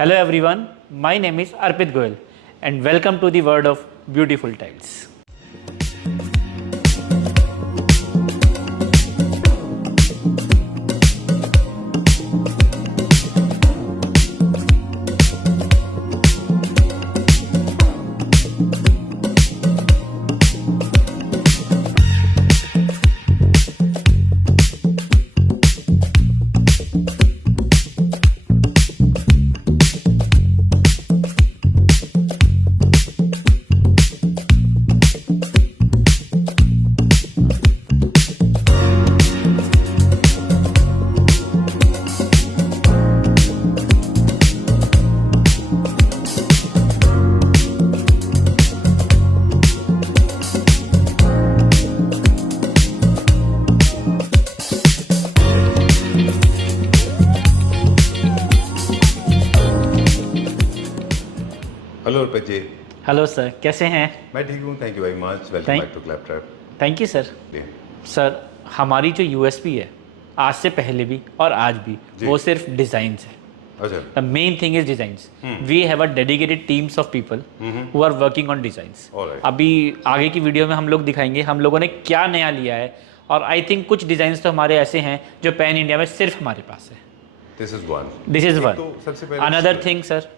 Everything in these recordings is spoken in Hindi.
Hello everyone, my name is Arpit Goyal and welcome to the world of beautiful tiles. Hello Arpit ji. Hello sir, कैसे हैं? मैं ठीक हूँ, thank you very much. Welcome Thank- back to claptrap. Thank you sir. Sir, हमारी जो यूएसपी है आज से पहले भी और आज भी जी। वो सिर्फ डिज़ाइंस है। अच्छा। The main thing is designs. We have a dedicated teams of people who are working on designs. Alright. अभी आगे की वीडियो में हम लोग दिखाएंगे हम लोगों ने क्या नया लिया है, और आई थिंक कुछ डिज़ाइंस तो हमारे ऐसे हैं जो पैन इंडिया में सिर्फ हमारे पास है। This is one. This is one. तो सबसे पहले another thing sir,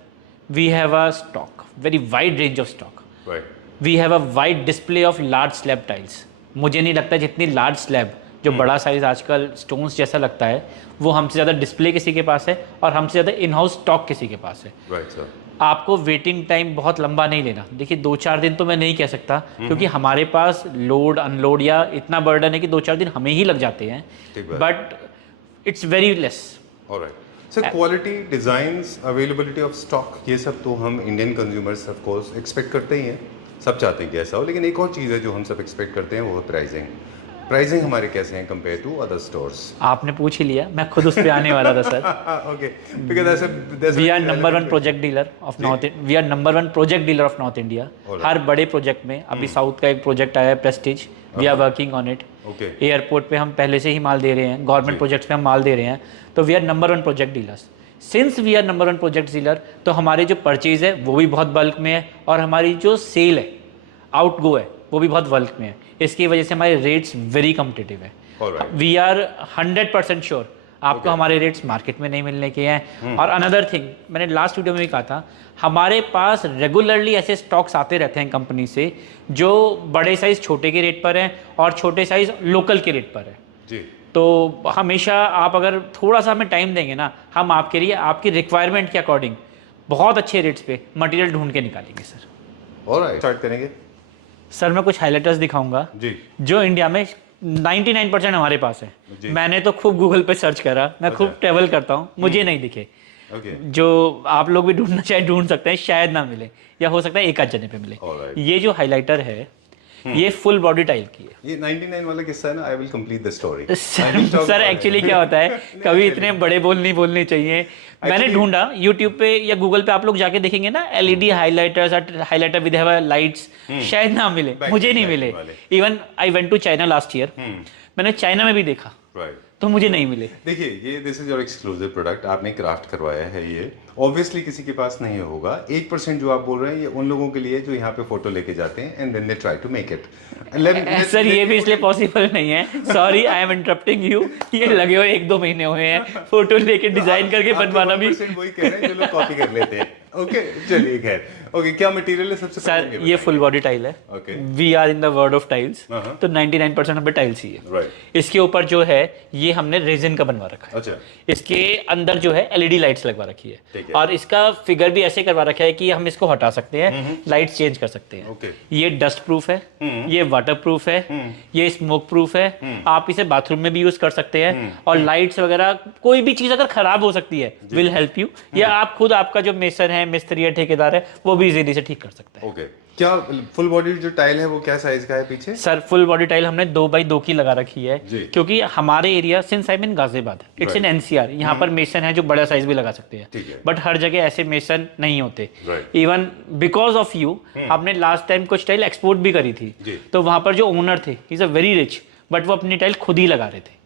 we have a stock, very wide range of stock. Right. We have a wide display of large slab tiles. मुझे नहीं लगता जितनी लार्ज स्लैब जो बड़ा साइज आजकल स्टोन्स जैसा लगता है वो हमसे ज़्यादा डिस्प्ले किसी के पास है और हमसे ज़्यादा इन हाउस स्टॉक किसी के पास है। Right sir. आपको वेटिंग टाइम बहुत लंबा नहीं लेना। देखिए 2-4 दिन तो मैं नहीं कह सकता, क्योंकि हमारे पास लोड अनलोड या इतना बर्डन है कि 2-4 दिन हमें ही लग जाते हैं, ठीक बात। But it's very less. Alright sir, quality, designs, availability of stock, ये सब तो हम Indian consumers of course expect करते ही हैं। सब चाहते हैं कि ऐसा हो, लेकिन एक और चीज़ है जो हम सब एक्सपेक्ट करते हैं, वो है प्राइसिंग। प्राइसिंग हमारे कैसे हैं कंपेयर टू अदर स्टोर्स? आपने पूछ ही लिया, मैं खुद उस पर आने वाला था sir. Okay, because we are number one project dealer of north, we are number one project dealer of north India. हर बड़े प्रोजेक्ट में, अभी साउथ का एक प्रोजेक्ट आया है Prestige, we are working on it. Okay. Airport पे हम पहले से ही माल दे रहे हैं, गवर्नमेंट प्रोजेक्ट्स पे हम माल दे रहे हैं, तो we are number one project dealers. Since we are number one project dealer, तो हमारे जो परचेज है वो भी बहुत बल्क में है, और हमारी जो सेल है, आउट गो है, वो भी बहुत बल्क में है। इसकी वजह से हमारे रेट्स वेरी कम्पिटिटिव है। वी आर 100% श्योर आपको हमारे रेट्स मार्केट में नहीं मिलने के हैं। और अनदर थिंग, मैंने लास्ट वीडियो में भी कहा था, हमारे पास रेगुलरली ऐसे स्टॉक्स आते रहते हैं कंपनी से जो बड़े साइज छोटे के रेट पर हैं और छोटे साइज लोकल के रेट पर है जी। तो हमेशा आप अगर थोड़ा सा हमें टाइम देंगे ना, हम आपके लिए आपकी रिक्वायरमेंट के अकॉर्डिंग बहुत अच्छे रेट्स पे मटेरियल ढूंढ के निकालेंगे सर। ऑलराइट, स्टार्ट करेंगे सर मैं कुछ हाइलाइटर्स दिखाऊंगा जी। जो इंडिया में 99% हमारे पास है। जी। मैंने तो खूब गूगल पे सर्च करा, मैं खूब अच्छा। ट्रेवल करता हूँ, मुझे नहीं दिखे। ओके। जो आप लोग भी ढूंढना चाहे ढूंढ सकते हैं, शायद ना मिले, या हो सकता है एक आध जने पे मिले। Alright. ये जो हाइलाइटर है ये फुल बॉडी टाइल की है। ये 99 वाला किस्सा है ना, I will complete the story. Sir actually क्या होता है, कभी इतने बड़े बोल नहीं बोलने चाहिए। मैंने ढूंढा यूट्यूब पे या गूगल पे, आप लोग जाके देखेंगे ना, LED highlighters, highlighter with lights, शायद ना मिले, मुझे नहीं मिले। Even I went to China last year, मैंने चाइना में भी देखा राइट। तो मुझे नहीं मिले। देखिए, ये this is your exclusive product, आपने क्राफ्ट करवाया है, ये ऑब्वियसली किसी के पास नहीं होगा। 1% जो आप बोल रहे हैं ये उन लोगों के लिए जो यहाँ पे फोटो लेके जाते हैं and then they try to make it. Sir ये भी इसलिए पॉसिबल नहीं है, sorry I am interrupting you. ये लगे हुए 1-2 महीने हुए हैं, फोटो लेके डिजाइन करके बनवाना भी। वही कह रहे हैं जो लोग कॉपी कर लेते हैं। ओके, चलिए खैर। ओके, क्या मटेरियल है सबसे सर पहले? ये फुल बॉडी टाइल है। Okay. We are in the world of tiles, तो 99% हमें टाइल्स ही है। राइट। इसके ऊपर जो है ये हमने रेजिन का बनवा रखा है। अच्छा। इसके अंदर जो है एलईडी लाइट्स लगवा रखी है, ठीक है। और इसका फिगर भी ऐसे करवा रखा है कि हम इसको हटा सकते हैं, लाइट्स चेंज कर सकते हैं। ओके। ये डस्ट प्रूफ है, ये वाटर प्रूफ है, ये स्मोक प्रूफ है। आप इसे बाथरूम में भी यूज कर सकते हैं, और लाइट्स वगैरह कोई भी चीज अगर खराब हो सकती है विल हेल्प यू, या आप खुद, आपका जो मेसर है, मिस्त्री है, ठेकेदार है, वो भी इजीली से ठीक कर सकता है। ओके। क्या फुल बॉडी जो टाइल है वो क्या साइज का है पीछे? सर फुल बॉडी टाइल हमने 2x2 की लगा रखी है, जी। क्योंकि हमारे area since I mean Ghaziabad, it's in NCR, यहाँ पर मेसन है जो बड़ा साइज भी लगा सकते हैं, ठीक है। बट हर जगह ऐसे मेसन नहीं होते। Right. Even because of you, आपने लास्ट टाइम कुछ टाइल एक्सपोर्ट भी करी थी, जी। तो वहां पर जो ओनर थे, he is a very rich, but वो अपनी टाइल खुद ही लगा रहे थे।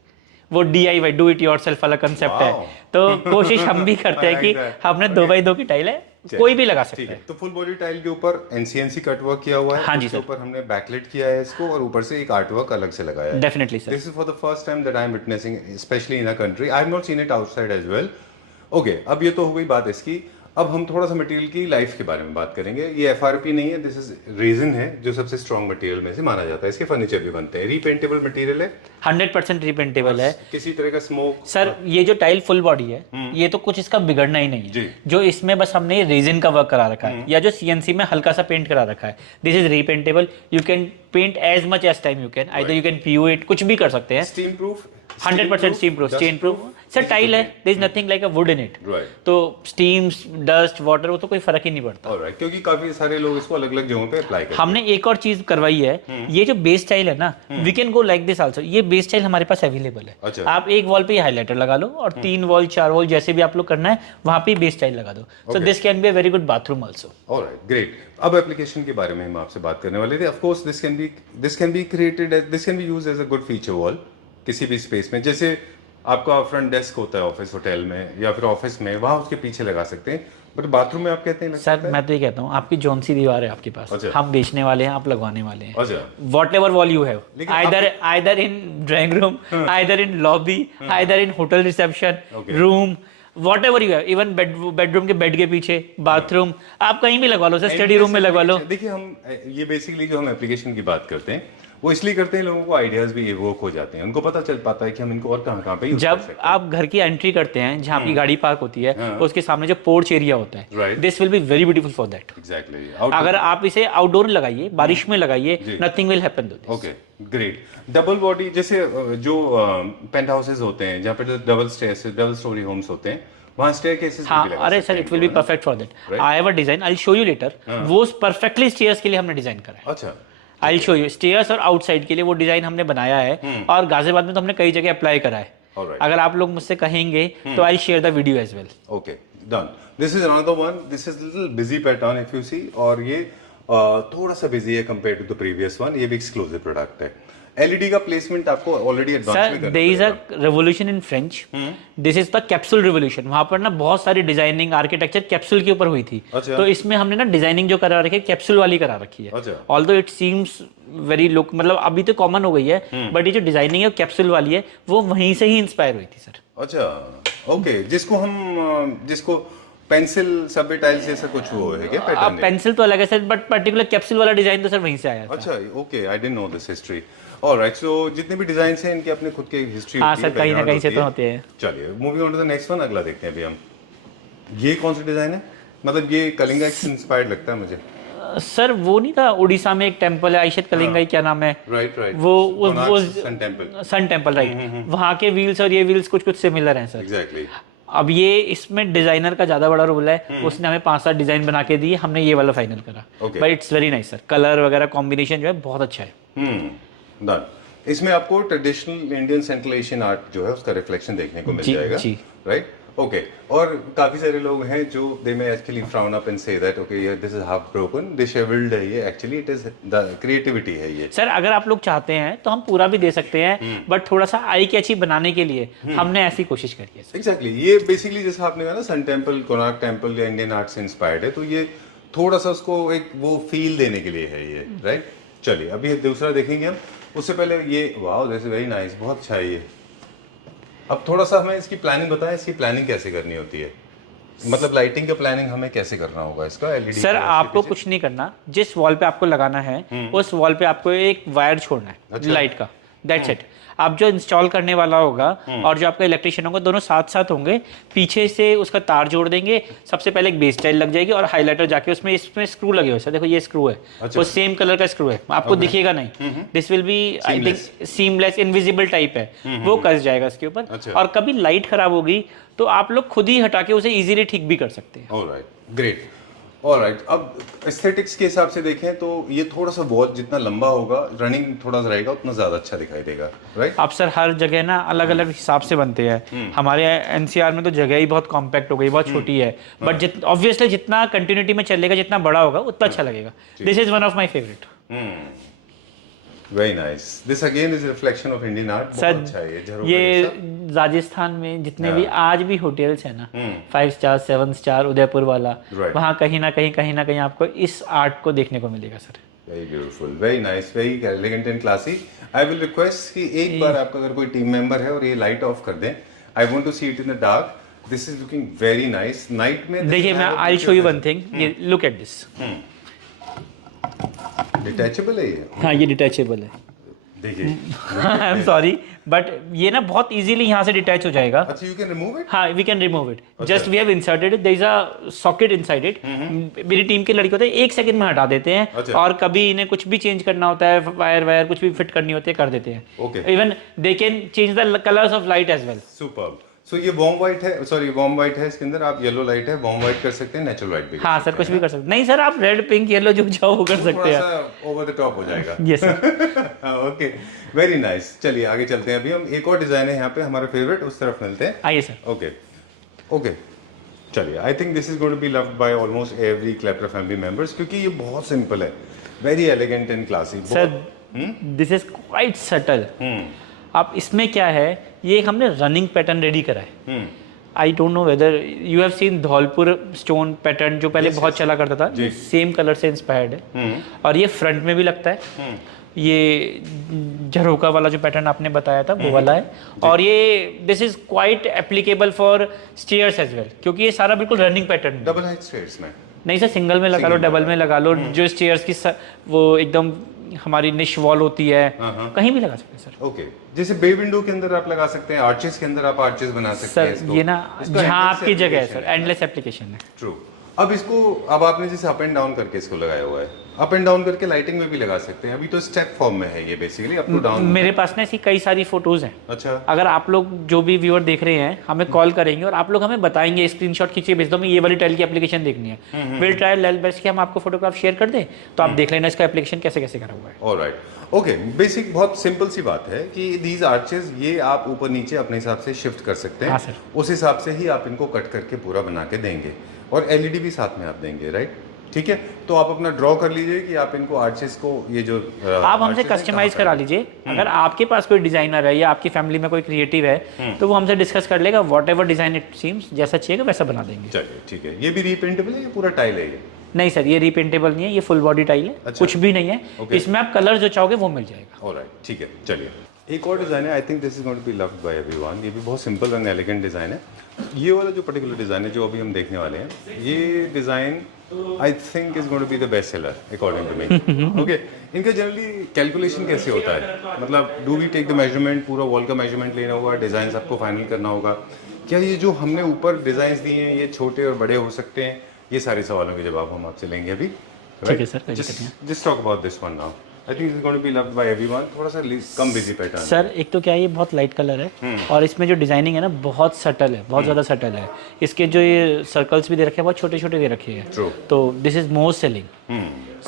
वो DIY डू इट योरसेल्फ वाला कंसेप्ट है। तो कोशिश हम भी करते हैं कि हमने 2x2 की टाइल है, कोई भी लगा सकता है। तो फुल बॉडी टाइल के ऊपर NCNC कट वर्क किया हुआ है, हाँ जी उसके ऊपर हमने बैकलाइट किया है इसको, और ऊपर से एक आर्ट वर्क अलग से लगाया है। Definitely sir. This is for the first time that I am witnessing, specially in a country. I have not seen it outside as well. Okay, अब ये तो हो गई बात इसकी। अब हम थोड़ा सा मटेरियल की लाइफ के बारे में बात करेंगे। ये FRP नहीं है, दिस इज रेजिन है, जो सबसे स्ट्रॉन्ग मटेरियल में से माना जाता है। इसके फर्नीचर भी बनते हैं, रीपेंटेबल मटेरियल है, 100% रीपेंटेबल है। किसी तरह का स्मोक। सर ये जो टाइल फुल बॉडी है, ये तो कुछ इसका बिगड़ना ही नहीं है। जो इसमें बस हमने रेजिन का वर्क करा रखा है, या जो CNC में हल्का सा पेंट करा रखा है, this is repaintable. You can paint as much as time you can, either you can PU it, कुछ भी कर सकते हैं। Steam proof, 100% steam proof, stain proof. Sir tile है, there is nothing like a wood in it, तो स्टीम, डस्ट, वाटर, वो तो कोई फर्क ही नहीं पड़ता। ऑलराइट, क्योंकि काफी सारे लोग इसको अलग अलग जगहों पे अप्लाई करते हैं। हमने एक और चीज करवाई है, ये जो बेस टाइल है ना, we can go like this also. ये बेस टाइल हमारे पास अवेलेबल है। अच्छा। आप एक वॉल पे हाइलाइटर लगा लो, और 3 वॉल 4 वॉल जैसे भी आप लोग करना है, वहां पे बेस टाइल लगा दो। So this can be a very good bathroom also. Alright, great. अब एप्लीकेशन के बारे में हम आपसे बात करने वाले थे। Of course this can be created, this can be used as a good feature wall किसी भी स्पेस में। जैसे आपका फ्रंट डेस्क होता है ऑफिस होटल में, या फिर ऑफिस में, वहां उसके पीछे लगा सकते हैं। बट बाथरूम में आप कहते हैं सर मैं तो ये कहता हूँ, आपकी जौन सी दीवार है आपके पास, अच्छा। हम बेचने वाले हैं, आप लगवाने वाले हैं। अच्छा। Whatever wall you have, लेकिन either in drawing room, either in lobby, either in hotel reception room, whatever you have, even bedroom के बेड के पीछे, बाथरूम, आप कहीं भी लगवा लो सर, स्टडी रूम में लगवा लो। देखिए, हम ये बेसिकली जो हम एप्लीकेशन की बात करते हैं, वो इसलिए करते हैं, लोगों को आइडियाज भी इवोक हो जाते हैं, उनको पता चल पाता है कि हम इनको और कहाँ पे यूज कर जब सकते हैं। आप घर की एंट्री करते हैं, जहाँ आपकी गाड़ी पार्क होती है, उसके सामने जो पोर्च एरिया होता है, this will be very beautiful for that. Exactly. अगर आप इसे आउटडोर लगाइए, बारिश में लगाइए, nothing will happen to this. Okay, great. Double body, जैसे जो पेंट हाउसेज होते हैं, जहाँ पे डबल स्टोरी होम्स होते हैं, वहाँ स्टेयरकेसेस हाँ, अरे sir it will be perfect for that. I have a design, I will show you later. वो परफेक्टली स्टेयर्स के लिए हमने डिजाइन करा है। अच्छा। I will show you stairs और आउटसाइड के लिए वो डिजाइन हमने बनाया है, और गाजियाबाद में तो हमने कई जगह अप्लाई करा है। अगर आप लोग मुझसे कहेंगे तो I share the video as well. Okay, done. This is another one, this is little busy pattern if you see, और ये थोड़ा सा बिजी है compare to the previous one. ये भी एक्सक्लूसिव प्रोडक्ट है। LED का प्लेसमेंट आपको ऑलरेडी एडवांस में करना there is a revolution in French, this is the capsule revolution. वहां पर ना बहुत सारी डिजाइनिंग आर्किटेक्चर कैप्सूल के ऊपर हुई थी। अच्छा। तो इसमें हमने ना डिजाइनिंग जो करा रखी है, कैप्सूल वाली करा रखी है। अच्छा। Although it seems very look, मतलब अभी तो कॉमन हो गई है, बट ये जो डिजाइनिंग है कैप्सूल वाली है, वो वहीं से ही इंस्पायर हुई थी सर। अच्छा, ओके। जिसको पेंसिल सबवे टाइल्स जैसा कुछ वो है क्या पैटर्न? पेंसिल तो अलग है सर, बट पर्टिकुलर कैप्सूल वाला डिजाइन तो सर वहीं से आया था। अच्छा, okay, I didn't know this history. Alright, so जितने भी डिजाइन हैं इनके अपने खुद के हिस्ट्री हाँ होती है, सर, कहीं ना कहीं से तो होते हैं। चलिए, moving on to the next one, अगला देखते हैं अभी हम। ये कौन सा डिजाइन है? मतलब ये कलिंगा से इंस्पायर्ड लगता है मुझे। सर वो नहीं था उड़ीसा में एक टेंपल है, आयशत कलिंगा, क्या नाम है? राइट। वो सन टेम्पल राइट, वहाँ के व्हील्स और ये व्हील्स कुछ कुछ सिमिलर हैं सर। एग्जैक्टली। अब ये इसमें डिजाइनर का ज्यादा बड़ा रोल है, उसने हमें 5-7 डिजाइन बना के दिए, हमने ये वाला फाइनल करा। But it's very nice sir, colour वगैरह कॉम्बिनेशन जो है बहुत अच्छा है। डन। इसमें आपको traditional Indian central Asian art जो है उसका रिफ्लेक्शन देखने को मिल जाएगा, राइट? ओके। और काफी सारे लोग हैं जो दे में एक्चुअली फ्राउन अप एंड से that okay this is half broken, dishevelled है ये, actually it is the creativity है ये। सर अगर आप लोग चाहते हैं तो हम पूरा भी दे सकते हैं, बट थोड़ा सा आई कैची बनाने के लिए हमने ऐसी कोशिश करी है। एग्जैक्टली, ये बेसिकली जैसा आपने कहा ना, सन टेम्पल, कोणार्क टेम्पल या इंडियन आर्ट से इंस्पायर्ड है, तो ये थोड़ा सा उसको एक वो फील देने के लिए है ये, राइट? चलिए अभी दूसरा देखेंगे हम। उससे पहले ये wow this is very nice, बहुत अच्छा है ये। अब थोड़ा सा हमें इसकी प्लानिंग बताएं, इसकी प्लानिंग कैसे करनी होती है, मतलब लाइटिंग का प्लानिंग हमें कैसे करना होगा इसका? एलईडी सर आपको कुछ नहीं करना, जिस वॉल पे आपको लगाना है उस वॉल पे आपको एक वायर छोड़ना है। अच्छा। लाइट का, दैट्स इट। आप जो इंस्टॉल करने वाला होगा और जो आपका इलेक्ट्रिशियन होगा, दोनों साथ साथ होंगे, पीछे से उसका तार जोड़ देंगे। सबसे पहले एक बेस टाइल लग जाएगी और हाइलाइटर जाके इसमें स्क्रू लगे हुए। सर देखो ये स्क्रू है। अच्छा। वो सेम कलर का स्क्रू है, आपको दिखेगा नहीं। This will be I think seamless, invisible type है, वो कस जाएगा इसके ऊपर। अच्छा। और कभी लाइट खराब होगी तो आप लोग खुद ही हटा के उसे इजीली ठीक भी कर सकते हैं। Alright, great. ऑलराइट, अब एस्थेटिक्स के हिसाब से देखें तो ये थोड़ा सा बहुत जितना लंबा होगा, रनिंग थोड़ा सा रहेगा, उतना ज्यादा अच्छा दिखाई देगा, राइट? अब सर हर जगह ना अलग अलग हिसाब से बनते हैं। हमारे एनसीआर में तो जगह ही बहुत कॉम्पैक्ट हो गई, बहुत छोटी है, बट ऑब्वियसली जितना कंटिन्यूटी में चलेगा, जितना बड़ा होगा उतना अच्छा लगेगा। This is one of my favourite. Very nice, this again is reflection of Indian art. बहुत अच्छा है ये झरोखा ये जैसा। राजस्थान में जितने भी आज भी होटल्स हैं ना, हम्म। 5 स्टार 7 स्टार उदयपुर वाला, Right. वहाँ कहीं ना कहीं आपको इस आर्ट को देखने को मिलेगा sir. Very beautiful, very nice, very elegant and classy. I will request कि एक बार आपका अगर कोई टीम मेंबर है और ये लाइट ऑफ कर दें, I want to see it in the dark. This is looking very nice night में। देखिए मैं I show you one thing, ये लुक एट दिस। डिटैचेबल है ये। हाँ ये डिटैचेबल है। देखिए आई एम सॉरी बट ये ना बहुत इजीली यहाँ से डिटैच हो जाएगा। अच्छा, यू कैन रिमूव इट। हाँ we can remove it, just we have inserted it, there is a socket inside it. मेरी टीम के लड़के होते हैं 1 सेकंड में हटा देते हैं। अच्छा। और कभी इन्हें कुछ भी चेंज करना होता है, वायर कुछ भी फिट करनी होती है, कर देते हैं। Okay. Even they can change the colours of light as well. Superb. So ये वार्म व्हाइट है, सॉरी वार्म व्हाइट है इसके अंदर, आप येलो लाइट है, वार्म व्हाइट कर सकते हैं, नेचुरल व्हाइट भी। हाँ सर कुछ भी कर सकते हैं। नहीं सर आप रेड पिंक येलो जो चाहो वो कर सकते थोड़ा हैं। सा ओवर द टॉप हो जाएगा। Yes sir. Okay, very nice. चलिए आगे चलते हैं। अभी हम एक और डिजाइन है यहाँ पे हमारा फेवरेट, उस तरफ मिलते हैं। आइए सर। ओके ओके, चलिए। I think this is going to be loved by almost every clapper family members, क्योंकि ये बहुत सिंपल है, very elegant and classy. Sir this is quite subtle. आप इसमें क्या है, ये हमने रनिंग पैटर्न रेडी करा है। I don't know whether you have seen Dholpur stone pattern जो पहले बहुत चला करता था, ये सेम कलर से इंस्पायर्ड है। और ये फ्रंट में भी लगता है। ये झरोका वाला जो पैटर्न आपने बताया था वो वाला है। और ये this is quite applicable for stairs as well, क्योंकि ये सारा बिल्कुल running pattern. Double height stairs में नहीं सर, सिंगल में लगा लो, डबल में लगा लो, जो स्टेयर्स की वो एकदम हमारी निश वॉल होती है, कहीं भी लगा सकते हैं सर। ओके, जैसे बे विंडो के अंदर आप लगा सकते हैं, आर्चेस के अंदर आप आर्चेस बना सकते हैं। सर ये ना जहाँ आपकी जगह है सर, एंडलेस एप्लीकेशन है। ट्रू। अब इसको, अब आपने जैसे अप एंड डाउन करके इसको लगाया हुआ है, अप एंड डाउन करके लाइटिंग में भी लगा सकते हैं। अभी तो स्टेप फॉर्म में है ये, बेसिकली अप टू डाउन। मेरे पास ना ऐसी कई सारी फोटोज हैं। अच्छा। अगर आप लोग जो भी व्यूअर देख रहे हैं हमें कॉल करेंगे और आप लोग हमें बताएंगे, स्क्रीनशॉट खींचिए भेज दो, हमें ये वाली टाइल की एप्लीकेशन देखनी है, विल ट्राई लेवल बेस्ट कि हम आपको फोटोग्राफ शेयर कर दें, तो आप देख लेना इसका एप्लीकेशन कैसे कैसे करा हुआ है। Alright, okay. बेसिक बहुत सिंपल सी बात है कि दीज आर्चेस ये आप ऊपर नीचे अपने हिसाब से शिफ्ट कर सकते हैं। हाँ सर। उस हिसाब से ही आप इनको कट करके पूरा बना के देंगे, और एलईडी भी साथ में आप देंगे, राइट? ठीक है, तो आप अपना ड्रॉ कर लीजिए कि आप इनको आर्चेस को, ये जो आप हमसे कस्टमाइज करा लीजिए। अगर आपके पास कोई डिजाइनर है या आपकी फैमिली में कोई क्रिएटिव है तो वो हमसे डिस्कस कर लेगा, what ever design it seems, जैसा चाहिएगा वैसा बना देंगे। चलिए ठीक है। ये भी रीपेंटेबल है, ये पूरा टाइल है ये? नहीं सर ये रीपेंटेबल नहीं है, ये फुल बॉडी टाइल है। अच्छा। कुछ भी नहीं है। Okay. इसमें आप कलर जो चाहोगे वो मिल जाएगा। ऑलराइट, ठीक है। चलिए एक और डिज़ाइन है, I think this is going to be loved by everyone. ये भी बहुत सिंपल एंड एलिगेंट डिज़ाइन है। ये वाला जो पर्टिकुलर डिज़ाइन है जो अभी हम देखने वाले हैं, ये design I think is going to be the best seller according to me. Okay, इनका जनरली कैलकुलेशन कैसे होता है, मतलब do we take the measurement, पूरा वॉल का मेजरमेंट लेना होगा, डिज़ाइन आपको फाइनल करना होगा, क्या ये जो हमने ऊपर डिज़ाइंस दिए हैं ये छोटे और बड़े हो सकते हैं? ये सारे सवालों के जवाब हम आपसे लेंगे अभी। ठीक है सर, कोई दिक्कत नहीं है। Just talk about this one now. I think it's going to be loved by everyone. थोड़ा सा कम बिजी पैटर्न सर। एक तो क्या है, ये बहुत लाइट कलर है और इसमें जो डिजाइनिंग है ना बहुत सटल है, बहुत ज़्यादा सटल है। इसके जो ये सर्कल्स भी दे रखे हैं बहुत छोटे छोटे दे रखे हैं। True. तो दिस इज मोस्ट सेलिंग,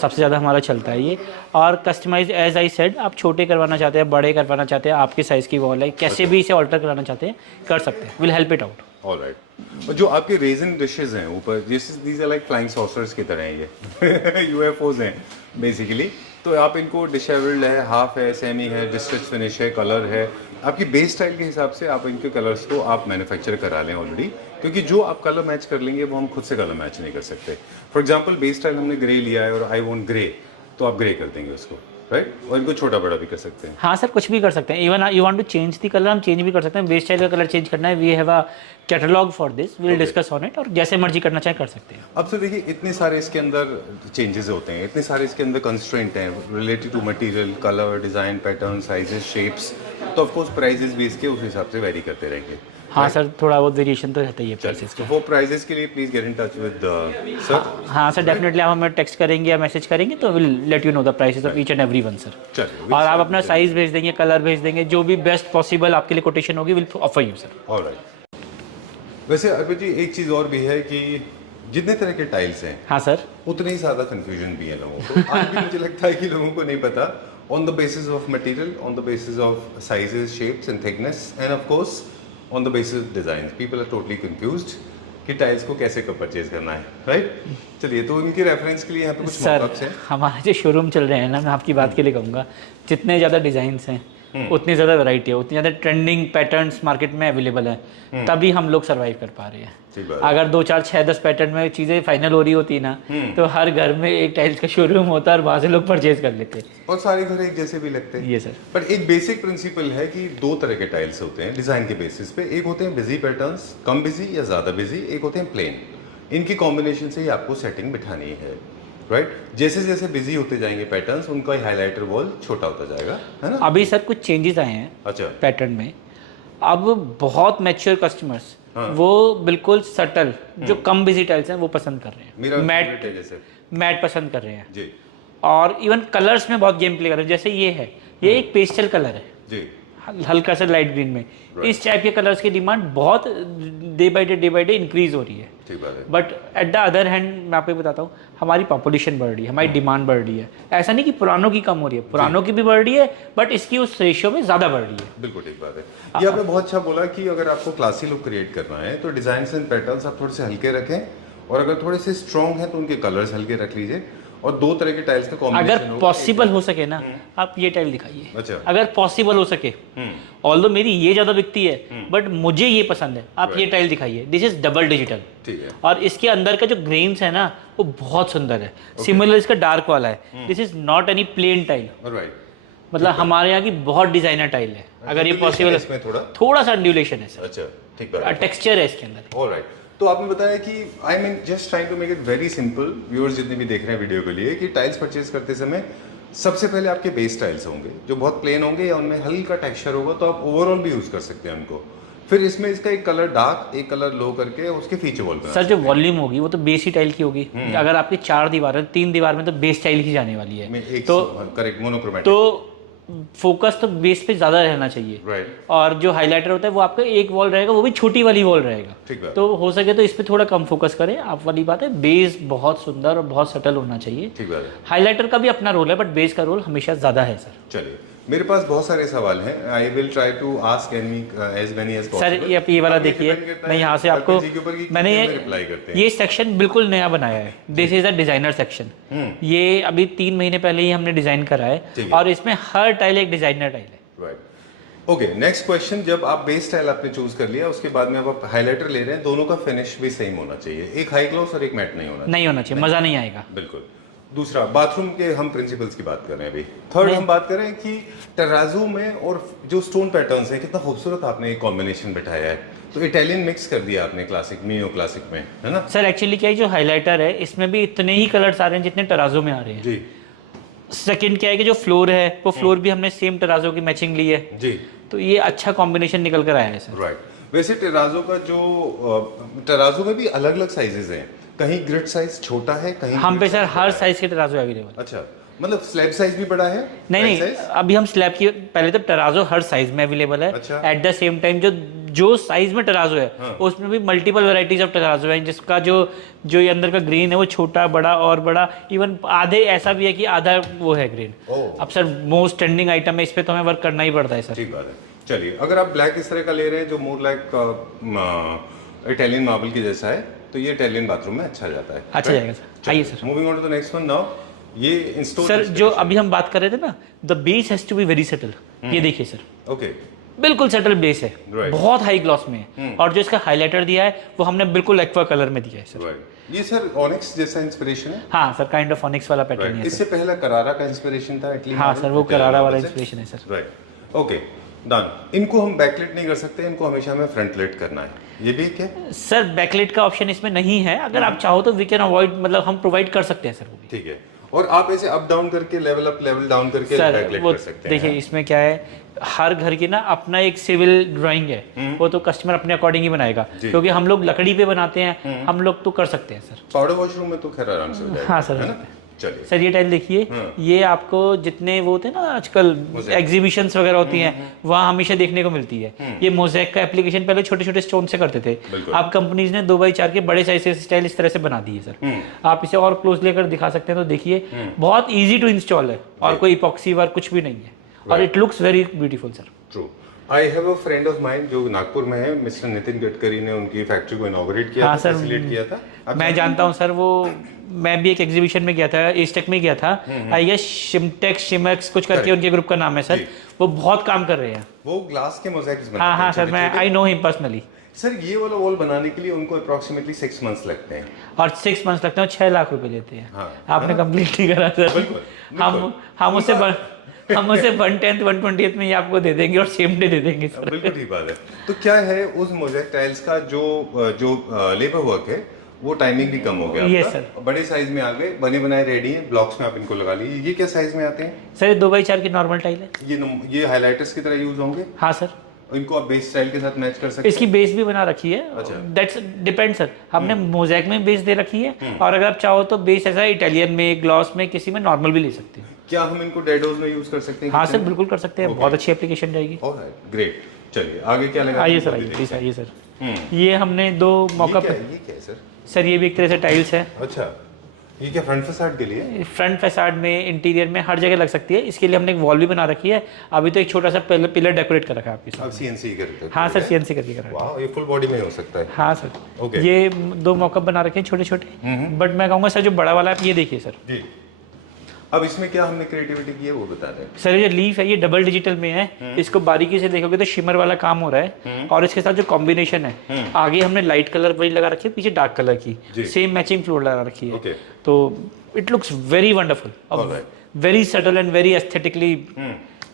सबसे ज़्यादा हमारा चलता है ये। और कस्टमाइज एज आई सेड, आप छोटे करवाना चाहते हैं, बड़े करवाना चाहते हैं, आपके साइज़ की वॉल है, कैसे भी इसे ऑल्टर कराना चाहते हैं कर सकते हैं, will help it out. Alright. और जो आपके रेजन डिशेस हैं ऊपर, these are like flying saucers की तरह हैं ये यूएफओज हैं बेसिकली। तो आप इनको डिशेबल्ड है, हाफ है, सेमी है, डिस्ट्रेच फिनिश है, कलर है, आपकी बेस स्टाइल के हिसाब से आप इनके कलर्स को आप मैन्युफैक्चर करा लें ऑलरेडी, क्योंकि जो आप कलर मैच कर लेंगे वो हम खुद से कलर मैच नहीं कर सकते। फॉर एग्जांपल बेस स्टाइल हमने ग्रे लिया है और आई वांट ग्रे, तो आप ग्रे कर देंगे उसको, राइट? और इनको छोटा बड़ा भी कर सकते हैं। हाँ सर कुछ भी कर सकते हैं। Even you want to change the colour, हम चेंज भी कर सकते हैं। बेस स्टाइल का कलर चेंज करना है, we have a catalogue for this, we will discuss on it, और जैसे मर्जी करना चाहे कर सकते हैं। अब तो देखिए इतने सारे इसके अंदर चेंजेस होते हैं, इतने सारे इसके अंदर कंस्ट्रेंट हैं related to material, colour, design, pattern, sizes, shapes, तो ऑफ कोर्स प्राइजेस भी इसके उस हिसाब से वेरी करते रहेंगे। हाँ सर थोड़ा बहुत वेरिएशन तो रहता ही है प्राइसेस तो वो प्राइजेस के लिए please get in touch with sir. हाँ सर डेफिनेटली, आप हमें टेक्स्ट करेंगे या मैसेज करेंगे तो will let you know the prices of each and every one sir. चलिए, और आप अपना साइज भेज देंगे, कलर भेज देंगे, जो भी बेस्ट पॉसिबल आपके लिए कोटेशन होगी will offer you sir. Alright. वैसे अर्पित जी एक चीज़ और भी है कि जितने तरह के टाइल्स हैं, हाँ सर, उतने ही ज़्यादा कंफ्यूजन भी है लोगों को। आज भी मुझे लगता है कि लोगों को नहीं पता, on the basis of material, on the basis of sizes, shapes and thickness, end of course on the basis of designs, people are totally confused कि टाइल्स को कैसे कब परचेज करना है, राइट? चलिए, तो इनकी रेफरेंस के लिए यहाँ पे कुछ सर मॉकअप्स हैं। हमारे जो शोरूम चल रहे हैं ना, मैं आपकी बात के लिए कहूँगा, जितने ज़्यादा डिज़ाइंस हैं उतनी ज़्यादा वैरायटी है, उतनी ज़्यादा ट्रेंडिंग पैटर्न्स मार्केट में अवेलेबल हैं, तभी हम लोग सर्वाइव कर पा रहे हैं। ठीक बात है। अगर 2 4 6 10 पैटर्न में चीज़ें फाइनल हो रही होती ना, तो हर घर में एक टाइल्स का शोरूम होता और वहाँ से लोग परचेज कर लेते। और सारे घर एक जैसे भी लगते हैं। ये सर, पर एक बेसिक प्रिंसिपल है कि 2 तरह के टाइल्स होते हैं डिजाइन के बेसिस पे। एक होते हैं बिजी पैटर्न्स, कम बिजी या ज़्यादा बिजी। एक होते हैं प्लेन। इनकी कॉम्बिनेशन से ही आपको सेटिंग बिठानी है, राइट? जैसे जैसे बिजी होते जाएंगे पैटर्न्स, उनका हाइलाइटर वॉल छोटा होता जाएगा, है ना? अभी सर कुछ चेंजेस आए हैं अच्छा। पैटर्न में। अब बहुत मैच्योर कस्टमर्स वो बिल्कुल सटल जो कम बिजी टाइल्स हैं वो पसंद कर रहे मेरा हैं, फेवरेट है जैसे। मैट पसंद कर रहे हैं, जी और इवन कलर्स में बहुत गेम प्ले कर रहे हैं। जैसे ये है, ये एक पेस्टल कलर है, जी, हल्का सा लाइट ग्रीन में। इस टाइप के कलर्स की डिमांड बहुत डे बाय डे इंक्रीज हो रही है। ठीक बात है। But at the other hand मैं आपको बताता हूँ, हमारी पॉपुलेशन बढ़ रही है, हमारी डिमांड बढ़ रही है। ऐसा नहीं कि पुरानों की कम हो रही है, पुरानों की भी बढ़ रही है, बट इसकी उस रेशियो में ज़्यादा बढ़ रही है। बिल्कुल ठीक बात है। ये आपने बहुत अच्छा बोला कि अगर आपको क्लासी लुक क्रिएट करना है तो डिजाइन एंड पैटर्न्स आप थोड़े से हल्के रखें, और अगर थोड़े से स्ट्रॉन्ग हैं तो उनके कलर्स हल्के रख लीजिए, और 2 तरह के टाइल्स का कॉम्बिनेशन अगर पॉसिबल हो सके ना, आप ये टाइल दिखाइए। अच्छा। अगर पॉसिबल हो सके, ऑल्दो मेरी ये ज़्यादा बिकती है बट मुझे ये पसंद है, आप ये टाइल दिखाइए। दिस इज डबल डिजिटल, ठीक है। और इसके अंदर का जो ग्रेन्स है ना वो बहुत सुंदर है। सिमिलर इसका डार्क वाला है। This is not any plain tile, right. मतलब हमारे यहाँ की बहुत डिजाइनर टाइल है। अगर ये पॉसिबल है, इसमें थोड़ा सा ड्यूरेशन है सर, अच्छा, ठीक बात है। टेक्सचर है इसके अंदर। ऑलराइट। तो आपने बताया कि I mean just trying to make it very simple, viewers जितने भी देख रहे हैं वीडियो के लिए, कि टाइल्स परचेज करते समय सबसे पहले आपके बेस टाइल्स होंगे जो बहुत प्लेन होंगे या उनमें हल्का टेक्सचर होगा, तो आप ओवरऑल भी यूज कर सकते हैं उनको। फिर इसमें इसका एक कलर डार्क, एक कलर लो करके उसके फीचर वॉल पे सर जो वॉल्यूम होगी वो तो बेस ही टाइल की होगी। अगर आपकी 4 दीवार है, 3 दीवार में तो बेस टाइल की जाने वाली है, तो करेक्ट मोनोक्रोमैटिक, तो फोकस तो बेस पे ज़्यादा रहना चाहिए। राइट। और जो हाइलाइटर होता है वो आपका एक वॉल रहेगा, वो भी छोटी वाली वॉल रहेगा। ठीक है। तो हो सके तो इस पे थोड़ा कम फोकस करें। आप वाली बात है, बेस बहुत सुंदर और बहुत सटल होना चाहिए। ठीक बात है। हाइलाइटर का भी अपना रोल है, बट बेस का रोल हमेशा ज़्यादा है सर। चलिए, मेरे पास बहुत सारे सवाल हैं। I will try to ask as many as sir possible. ये आप ये वाला देखिए, मैं यहाँ से आपको मैंने रिप्लाई करते हैं। ये सेक्शन बिल्कुल नया बनाया है। This is a designer section. ये अभी 3 महीने पहले ही हमने डिजाइन करा है, और इसमें हर टाइल एक डिजाइनर टाइल है। राइट। Okay, next question. जब आप बेस टाइल आपने चूज कर लिया, उसके बाद में अब आप हाइलाइटर ले रहे हैं, दोनों का फिनिश भी सेम होना चाहिए। एक हाई ग्लॉस और एक मैट नहीं होना चाहिए। मजा नहीं आएगा। बिल्कुल। दूसरा, बाथरूम के हम प्रिंसिपल्स की बात कर रहे हैं अभी। थर्ड हम बात करें कि टराजू में और जो स्टोन पैटर्न्स हैं, कितना खूबसूरत आपने एक कॉम्बिनेशन बिठाया है। तो इटालियन मिक्स कर दिया आपने क्लासिक नियो क्लासिक में, है ना? सर एक्चुअली क्या है, जो हाइलाइटर है इसमें भी इतने ही कलर्स आ रहे हैं जितने टराजो में आ रहे हैं जी। सेकंड क्या है कि जो फ्लोर है वो फ्लोर भी हमने सेम टराजो की मैचिंग ली है जी। तो ये अच्छा कॉम्बिनेशन निकल कर आया है सर। राइट। वैसे टराजो का जो टराजो में भी अलग अलग साइजेस हैं, कहीं ग्रिड साइज छोटा है, कहीं हम पे सर हर साइज के टराजो अवेलेबल। अच्छा, मतलब स्लैब साइज भी बड़ा है? नहीं, अभी हम स्लैब की, पहले तो टराजो हर साइज में अवेलेबल है। अच्छा। एट द सेम टाइम जो साइज में टराजो है, हाँ। उसमें भी मल्टीपल वैरायटीज ऑफ टराजो है, जिसका जो ये अंदर का ग्रेन है वो छोटा बड़ा और बड़ा, इवन आधे ऐसा भी है कि आधा वो है ग्रेन। अब सर मोस्ट ट्रेंडिंग आइटम है, इस पे तो हमें वर्क करना ही पड़ता है सर। ठीक बात है। चलिए, अगर आप ब्लैक इस तरह का ले रहे हैं जो मोर लाइक इटालियन मार्बल की जैसा है, तो ये इटालियन बाथरूम में अच्छा जाता है। अच्छा जाएगा सर। आइए sir, moving on to the next one now. ये इंस्टॉल सर जो अभी हम बात कर रहे थे ना, the base has to be very subtle. ये देखिए सर, ओके, बिल्कुल सटल बेस है, Right. बहुत हाई ग्लॉस में है, और जो इसका हाइलाइटर दिया है वो हमने बिल्कुल एक्वा कलर में दिया है सर। राइट। ये सर ऑनिक्स जैसा इंस्पिरेशन है? हाँ सर, काइंड ऑफ ऑनिक्स वाला पैटर्न है इससे पहले करारा का इंस्पिरेशन था इटली? हाँ सर, वो करारा वाला इंस्पिरेशन है सर। राइट। Okay, done. इनको हम बैकलिट नहीं कर सकते, इनको हमेशा हमें फ्रंटलिट करना है। ये भी क्या सर? बैकलिट का ऑप्शन इसमें नहीं है, अगर आप चाहो तो वी कैन अवॉइड, मतलब हम प्रोवाइड कर सकते हैं सर वो भी। ठीक है। और आप ऐसे अप डाउन करके लेवल अप लेवल डाउन करके बैकलिट कर सकते हैं। देखिए इसमें क्या है, हर घर की ना अपना एक सिविल ड्राइंग है, वो तो कस्टमर अपने अकॉर्डिंग ही बनाएगा, क्योंकि हम लोग लकड़ी पे बनाते हैं, हम लोग तो कर सकते हैं सर। पाउडर वॉशरूम में तो खैर आराम से हो जाएगा। हाँ सर, है ना? चलिए सर ये टाइल देखिए, ये आपको जितने वो होते हैं ना आजकल एग्जीबिशंस वगैरह होती हैं, वहाँ हमेशा देखने को मिलती है। ये मोज़ेक का एप्लीकेशन पहले छोटे छोटे स्टोन से करते थे, अब कंपनीज ने 2x4 के बड़े साइज से स्टाइल इस तरह से बना दी है सर। आप इसे और क्लोज लेकर दिखा सकते हैं तो देखिए, बहुत ईजी टू इंस्टॉल है और कोई इपॉक्सी वर्क कुछ भी नहीं है, और it looks very beautiful sir. True. I have a friend of mine जो नागपुर में है, मिस्टर नितिन गडकरी ने उनकी फैक्ट्री को इनॉग्रेट किया हाँ था, सर, फैसिलिटेट किया था। आप मैं जानता हूँ सर, वो मैं भी एक एग्जीबिशन में गया था, एस्टेक में गया था, आई गेस शिमटेक शिमेक्स कुछ करके उनके ग्रुप का नाम है सर। वो बहुत काम कर रहे हैं, वो ग्लास के मोज़ेक्स बनाते हाँ हैं हाँ सर, मैं I know him personally. Sir ये वाला वॉल बनाने के लिए उनको अप्रोक्सीमेटली 6 मंथ्स लगते हैं। और 6 मंथ्स लगते हैं, 6 लाख रुपए लेते हैं। हाँ, आपने कंप्लीट नहीं करा सर। बिल्कुल, हम उसे 1/10 1/20 में ही आपको दे देंगे और सेम डे दे देंगे सर। बिल्कुल ठीक बात है। तो क्या है उस मोज़ेक टाइल्स का जो लेबर वर्क है वो टाइमिंग भी कम हो गया Yes, आपका। बड़े साइज में आ गए, बने बनाए रेडी हैं, ब्लॉक्स में आप इनको लगा लीजिए। ये क्या साइज में आते हैं सर? 2x4 की नॉर्मल टाइल है। ये हाइलाइटर्स की तरह यूज होंगे? हाँ सर, इनको आप बेस स्टाइल के साथ मैच कर सकते इसकी बेस भी बना रखी है। अच्छा। दैट्स डिपेंड सर, हमने मोज़ेक में बेस दे रखी है, और अगर आप चाहो तो बेस ऐसा इटालियन में, ग्लॉस में, किसी में नॉर्मल भी ले सकते हैं। क्या हम इनको डेडोज में यूज कर सकते हैं? हाँ सर, बिल्कुल कर सकते हैं, बहुत अच्छी एप्लीकेशन रहेगी। Alright, great. चलिए आगे क्या लगा? आइए सर, आइए प्लीज आइए सर। ये हमने 2 मौका पे, ये क्या है सर? सर ये भी एक तरह से टाइल्स है। अच्छा, ये क्या फ्रंट फैसाड के लिए? फ्रंट फैसाड में, इंटीरियर में, हर जगह लग सकती है। इसके लिए हमने एक वॉल भी बना रखी है। अभी तो एक छोटा सा पिलर डेकोरेट कर रखा है आपके अब साथ। सीएनसी करते हैं? हाँ सर, सीएनसी करके कर रखा है। वाह, ये फुल बॉडी में हो सकता है। हाँ सर, Okay. ये 2 मॉकअप बना रखे हैं छोटे छोटे, बट मैं कहूँगा सर जो बड़ा वाला है ये देखिए सर। जी, अब इसमें क्या हमने क्रिएटिविटी की है वो बता दें। सर ये जो लीफ है ये डबल डिजिटल में है। इसको बारीकी से देखोगे तो शिमर वाला काम हो रहा है, और इसके साथ जो कॉम्बिनेशन है, आगे हमने लाइट कलर वही लगा रखी है, पीछे डार्क कलर की सेम मैचिंग फ्लोर लगा रखी है। Okay. तो it looks very wonderful, very subtle and very aesthetically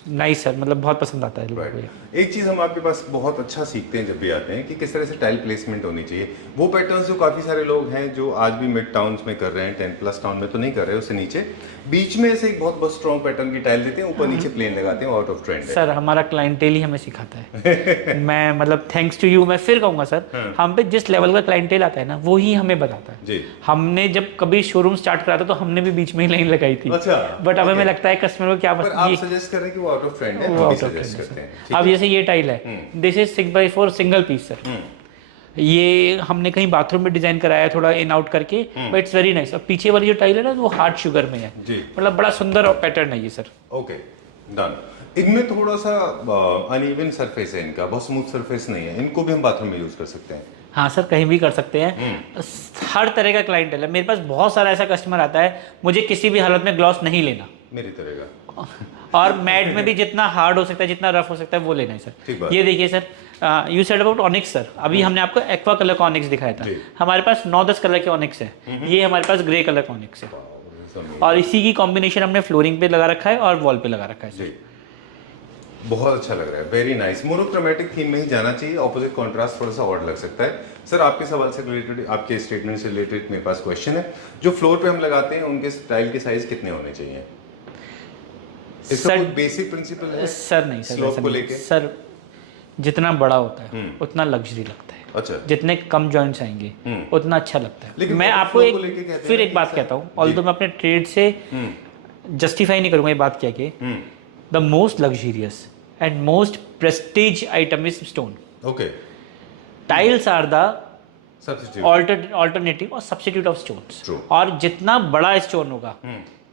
nice sir, मतलब बहुत पसंद आता है लोगों को ये। एक चीज हम आपके पास बहुत अच्छा सीखते हैं जब भी आते हैं कि किस तरह से टाइल प्लेसमेंट होनी चाहिए। वो पैटर्न्स जो काफी सारे लोग हैं जो आज भी मिड टाउन्स में कर रहे हैं, 10+ टाउन में तो नहीं कर रहे, उससे नीचे बीच में से एक बहुत बहुत स्ट्रॉन्ग पैटर्न की टाइल देते हैं, ऊपर नीचे प्लेन लगाते हैं, आउट ऑफ ट्रेंड है। सर हमारा क्लाइंटेल ही हमें सिखाता है। मैं मतलब थैंक्स टू यू मैं फिर कहूँगा सर, हम पे जिस लेवल का क्लाइंटेल आता है ना वो ही हमें बताता है। जी। हमने जब कभी शोरूम स्टार्ट करा था तो हमने भी बीच में ही लाइन लगाई थी। अच्छा, बट अब हमें लगता है कस्टमर को क्या पर आप सजेस्ट कर रहे हैं कि वो आउट ऑफ ट्रेंड है, वो हम भी out of सजेस्ट trend करते हैं। अब जैसे ये टाइल है, this is 6x4 single piece sir. ये हमने कहीं बाथरूम में डिजाइन कराया है थोड़ा इन आउट करके, बट इट्स वेरी नाइस। अब पीछे वाली जो टाइल है ना वो हार्ड शुगर में है, मतलब बड़ा सुंदर पैटर्न है ये सर। Okay, done. इनमें थोड़ा सा अनइवन सरफेस है, इनका बहुत स्मूथ सरफेस नहीं है, इनको भी हम बाथरूम में यूज कर सकते हैं। हाँ सर, कहीं भी कर सकते हैं। हर तरह का क्लाइंटल है मेरे पास। बहुत सारा ऐसा कस्टमर आता है मुझे किसी भी हालत में ग्लॉस नहीं लेना, मेरी तरह का, और मैट में भी जितना हार्ड हो सकता है, जितना रफ हो सकता है वो लेना है सर। ये देखिए sir, you said about onyx sir, अभी हमने आपको एक्वा कलर का ऑनिक्स दिखाया था। हमारे पास 9-10 कलर के ऑनिक्स है, ये हमारे पास ग्रे कलर का ऑनिक्स है, और इसी की कॉम्बिनेशन हमने फ्लोरिंग पे लगा रखा है और वॉल पे लगा रखा है सर। बहुत अच्छा लग रहा है, वेरी नाइस। मोनोक्रोमैटिक थीम में ही जाना चाहिए, ऑपोजिट कॉन्ट्रास्ट थोड़ा सा और लग सकता है। सर आपके सवाल से रिलेटेड, आपके स्टेटमेंट से रिलेटेड मेरे पास क्वेश्चन है। जो फ्लोर पे हम लगाते हैं उनके टाइल के साइज कितने होने चाहिए? इसका कोई बेसिक प्रिंसिपल है सर? नहीं सर, स्लोप को लेके सर जितना बड़ा होता है उतना लग्जरी लगता है। अच्छा, जितने कम जॉइंट्स आएंगे उतना अच्छा लगता है। लेकिन मैं आपको फिर एक बात कहता हूँ, ऑल्दो मैं अपने ट्रेड से जस्टिफाई नहीं करूंगा ये बात क्या कि the most luxurious and most prestige item is stone. Okay, tiles are the substitute alternative और सब्स्टिट्यूट ऑफ स्टोन्स। True. और जितना बड़ा स्टोन होगा,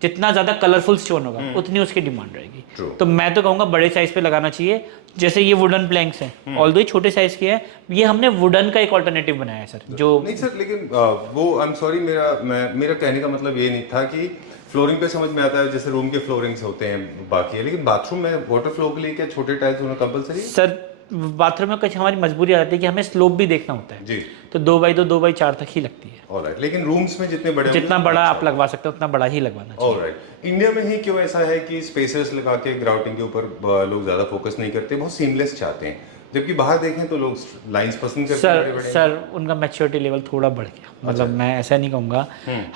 जितना ज्यादा कलरफुल स्टोन होगा, उतनी उसकी डिमांड रहेगी। True. तो मैं तो कहूंगा बड़े साइज पे लगाना चाहिए। जैसे ये वुडन प्लैंक्स हैं, ऑल्दो ये छोटे साइज के हैं, ये हमने वुडन का एक ऑल्टरनेटिव बनाया है सर। जो नहीं सर, लेकिन वो आई एम सॉरी, मेरा कहने का मतलब ये नहीं था कि फ्लोरिंग पे समझ में आता है जैसे रूम के फ्लोरिंग्स होते हैं बाकी है, लेकिन बाथरूम में वाटर फ्लो के लिए क्या छोटे टाइल्स होना कंपलसरी है? सर बाथरूम में कुछ हमारी मजबूरी आ जाती है कि हमें स्लोप भी देखना होता है जी, तो 2x2 2x4 तक ही लगती है। ऑलराइट, लेकिन रूम्स में जितने बड़े जितना बड़ा आप लगवा सकते हो उतना बड़ा ही लगवाना चाहिए। ऑलराइट। इंडिया में ही क्यों ऐसा है कि स्पेसेस लगा के ग्राउटिंग के ऊपर लोग ज्यादा फोकस नहीं करते, बहुत सीमलेस चाहते हैं, जबकि बाहर देखें तो लोग लाइंस पसंद करते हैं बड़े बड़े। सर उनका मैच्योरिटी लेवल थोड़ा बढ़ गया, मतलब मैं ऐसा नहीं कहूँगा।